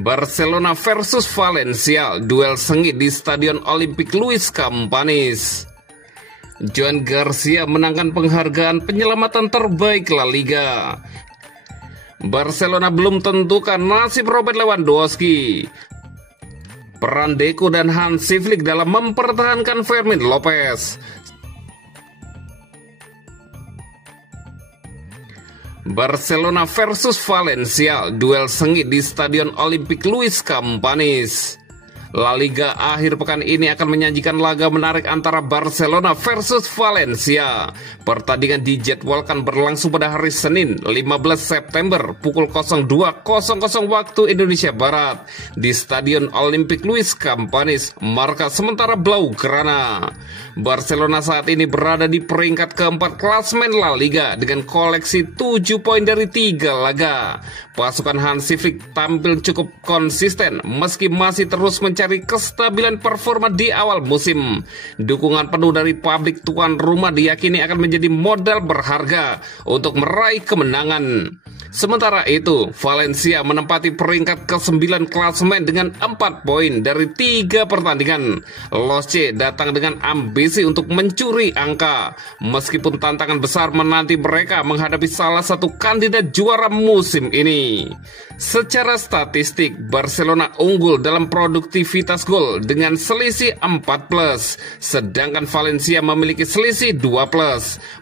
Barcelona versus Valencia, duel sengit di Stadion Olympic Luis Companys. Joan Garcia menangkan penghargaan penyelamatan terbaik La Liga. Barcelona belum tentukan nasib Robert Lewandowski, peran Deco dan Hansi Flick dalam mempertahankan Fermin Lopez. Barcelona versus Valencia, duel sengit di Stadion Olympic Luis Companys. La Liga akhir pekan ini akan menyajikan laga menarik antara Barcelona versus Valencia. Pertandingan dijadwalkan berlangsung pada hari Senin 15 September pukul 02.00 waktu Indonesia Barat di Stadion Olympic Luis Companys, markas sementara Blaugrana. Barcelona saat ini berada di peringkat keempat klasemen La Liga dengan koleksi 7 poin dari 3 laga. Pasukan Hansi Flick tampil cukup konsisten meski masih terus mencari kestabilan performa di awal musim. Dukungan penuh dari publik tuan rumah diyakini akan menjadi modal berharga untuk meraih kemenangan. Sementara itu, Valencia menempati peringkat ke-9 klasemen dengan 4 poin dari 3 pertandingan. Los C datang dengan ambisi untuk mencuri angka, meskipun tantangan besar menanti mereka menghadapi salah satu kandidat juara musim ini. Secara statistik, Barcelona unggul dalam produktivitas gol dengan selisih 4+, sedangkan Valencia memiliki selisih 2+.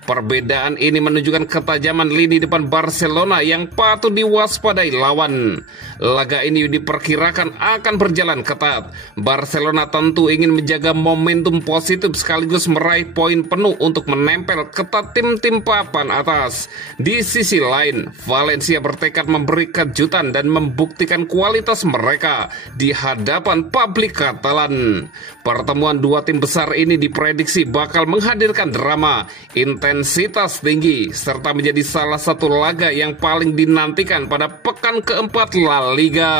Perbedaan ini menunjukkan ketajaman lini depan Barcelona yang patut diwaspadai lawan. Laga ini diperkirakan akan berjalan ketat. Barcelona tentu ingin menjaga momentum positif sekaligus meraih poin penuh untuk menempel ketat tim-tim papan atas. Di sisi lain, Valencia bertekad memberi kejutan dan membuktikan kualitas mereka di hadapan publik Katalan. Pertemuan dua tim besar ini diprediksi bakal menghadirkan drama, intensitas tinggi, serta menjadi salah satu laga yang paling dinantikan pada pekan keempat La Liga.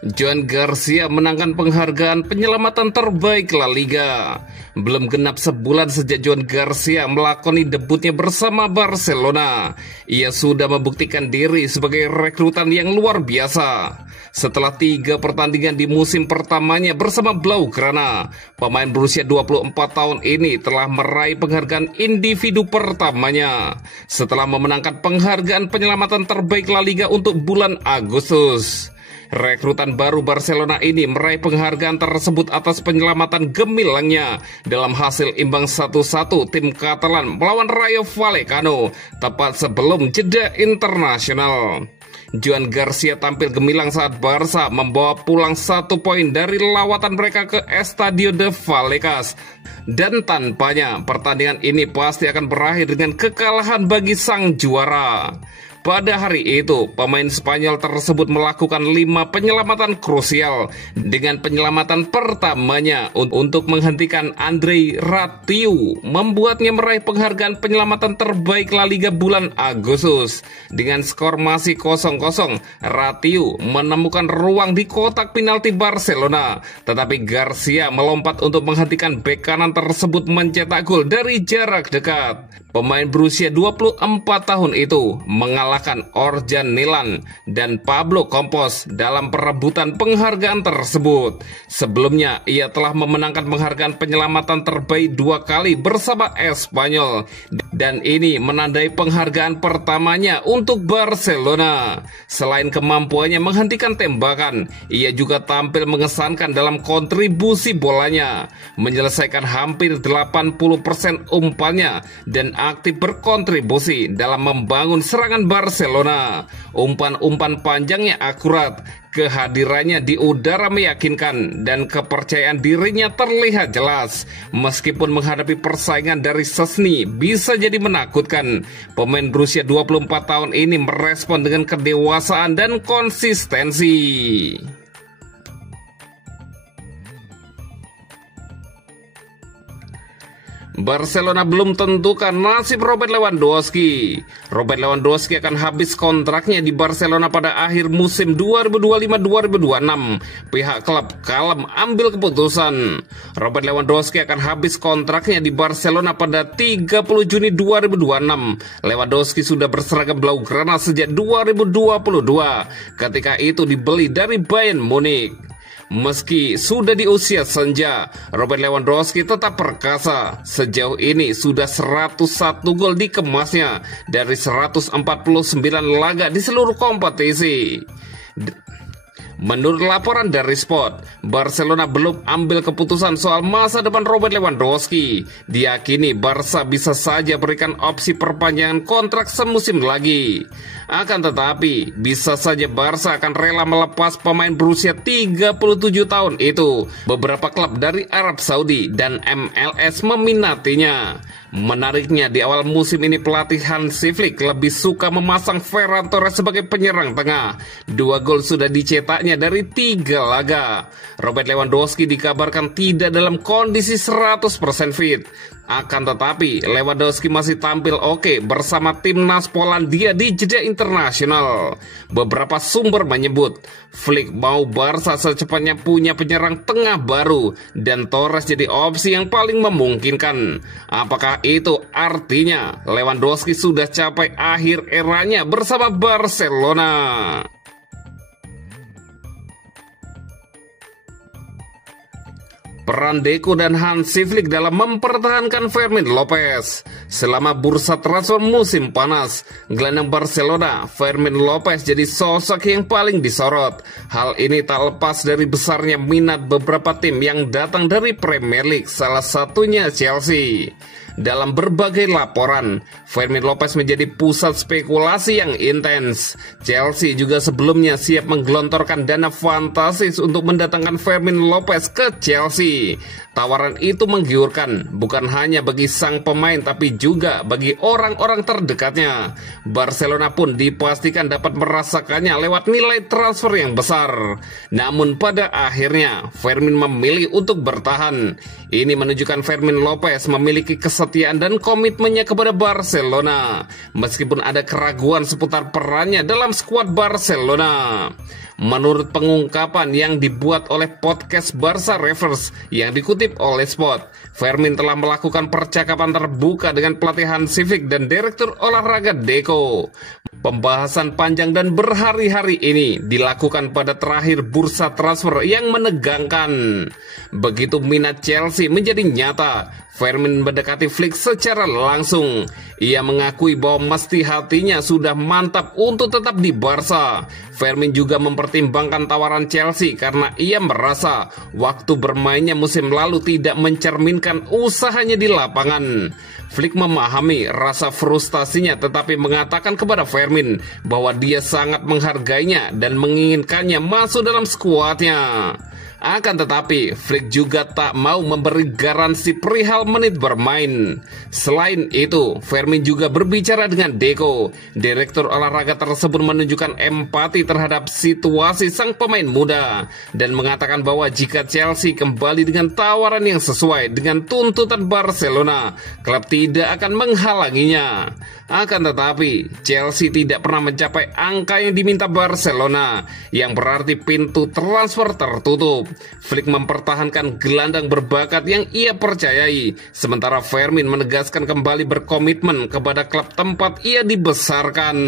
Joan Garcia menangkan penghargaan penyelamatan terbaik La Liga. Belum genap sebulan sejak Joan Garcia melakoni debutnya bersama Barcelona. Ia sudah membuktikan diri sebagai rekrutan yang luar biasa. Setelah 3 pertandingan di musim pertamanya bersama Blaugrana, pemain berusia 24 tahun ini telah meraih penghargaan individu pertamanya setelah memenangkan penghargaan penyelamatan terbaik La Liga untuk bulan Agustus. Rekrutan baru Barcelona ini meraih penghargaan tersebut atas penyelamatan gemilangnya dalam hasil imbang 1-1 tim Katalan melawan Rayo Vallecano tepat sebelum jeda internasional. Joan Garcia tampil gemilang saat Barca membawa pulang 1 poin dari lawatan mereka ke Estadio de Vallecas. Dan tanpanya, pertandingan ini pasti akan berakhir dengan kekalahan bagi sang juara. Pada hari itu, pemain Spanyol tersebut melakukan 5 penyelamatan krusial dengan penyelamatan pertamanya untuk menghentikan Andrei Ratiu, membuatnya meraih penghargaan penyelamatan terbaik La Liga bulan Agustus. Dengan skor masih 0-0, Ratiu menemukan ruang di kotak penalti Barcelona, tetapi Garcia melompat untuk menghentikan bek kanan tersebut mencetak gol dari jarak dekat. Pemain berusia 24 tahun itu mengalahkan Orjan Nilan dan Pablo Campos dalam perebutan penghargaan tersebut. Sebelumnya, ia telah memenangkan penghargaan penyelamatan terbaik 2 kali bersama Espanyol, dan ini menandai penghargaan pertamanya untuk Barcelona. Selain kemampuannya menghentikan tembakan, ia juga tampil mengesankan dalam kontribusi bolanya, menyelesaikan hampir 80% umpannya dan aktif berkontribusi dalam membangun serangan Barcelona. Umpan-umpan panjangnya akurat, kehadirannya di udara meyakinkan, dan kepercayaan dirinya terlihat jelas. Meskipun menghadapi persaingan dari Szczesny bisa jadi menakutkan, pemain berusia 24 tahun ini merespon dengan kedewasaan dan konsistensi. Barcelona belum tentukan nasib Robert Lewandowski. Robert Lewandowski akan habis kontraknya di Barcelona pada akhir musim 2025-2026. Pihak klub kalem ambil keputusan. Robert Lewandowski akan habis kontraknya di Barcelona pada 30 Juni 2026. Lewandowski sudah berseragam Blaugrana sejak 2022. Ketika itu dibeli dari Bayern Munich. Meski sudah di usia senja, Robert Lewandowski tetap perkasa. Sejauh ini sudah 101 gol dikemasnya dari 149 laga di seluruh kompetisi. Menurut laporan dari Sport, Barcelona belum ambil keputusan soal masa depan Robert Lewandowski. Diyakini Barca bisa saja berikan opsi perpanjangan kontrak semusim lagi. Akan tetapi, bisa saja Barca akan rela melepas pemain berusia 37 tahun itu. Beberapa klub dari Arab Saudi dan MLS meminatinya. Menariknya, di awal musim ini pelatih Hansi Flick lebih suka memasang Ferran Torres sebagai penyerang tengah. 2 gol sudah dicetaknya dari 3 laga. Robert Lewandowski dikabarkan tidak dalam kondisi 100% fit. Akan tetapi, Lewandowski masih tampil oke bersama timnas Polandia di jeda internasional. Beberapa sumber menyebut Flick mau Barca secepatnya punya penyerang tengah baru dan Torres jadi opsi yang paling memungkinkan. Apakah itu artinya Lewandowski sudah capai akhir eranya bersama Barcelona? Peran Deco dan Hansi Flick dalam mempertahankan Fermin Lopez. Selama bursa transfer musim panas, gelandang Barcelona, Fermin Lopez jadi sosok yang paling disorot. Hal ini tak lepas dari besarnya minat beberapa tim yang datang dari Premier League, salah satunya Chelsea. Dalam berbagai laporan, Fermin Lopez menjadi pusat spekulasi yang intens. Chelsea juga sebelumnya siap menggelontorkan dana fantastis untuk mendatangkan Fermin Lopez ke Chelsea. Tawaran itu menggiurkan, bukan hanya bagi sang pemain tapi juga bagi orang-orang terdekatnya. Barcelona pun dipastikan dapat merasakannya lewat nilai transfer yang besar. Namun pada akhirnya, Fermin memilih untuk bertahan. Ini menunjukkan Fermin Lopez memiliki kesetiaan dan komitmennya kepada Barcelona, meskipun ada keraguan seputar perannya dalam skuad Barcelona. Menurut pengungkapan yang dibuat oleh podcast Barca Reverse yang dikutip oleh Sport, Fermin telah melakukan percakapan terbuka dengan pelatih Hansi Flick dan direktur olahraga Deco. Pembahasan panjang dan berhari-hari ini dilakukan pada terakhir bursa transfer yang menegangkan. Begitu minat Chelsea menjadi nyata, Fermin mendekati Flick secara langsung. Ia mengakui bahwa mesti hatinya sudah mantap untuk tetap di Barca. Fermin juga mempertimbangkan tawaran Chelsea karena ia merasa waktu bermainnya musim lalu tidak mencerminkan usahanya di lapangan. Flick memahami rasa frustasinya tetapi mengatakan kepada Fermin bahwa dia sangat menghargainya dan menginginkannya masuk dalam skuadnya. Akan tetapi, Flick juga tak mau memberi garansi perihal menit bermain. Selain itu, Fermin juga berbicara dengan Deco. Direktur olahraga tersebut menunjukkan empati terhadap situasi sang pemain muda dan mengatakan bahwa jika Chelsea kembali dengan tawaran yang sesuai dengan tuntutan Barcelona, klub tidak akan menghalanginya. Akan tetapi, Chelsea tidak pernah mencapai angka yang diminta Barcelona, yang berarti pintu transfer tertutup. Flick mempertahankan gelandang berbakat yang ia percayai, sementara Fermin menegaskan kembali berkomitmen kepada klub tempat ia dibesarkan.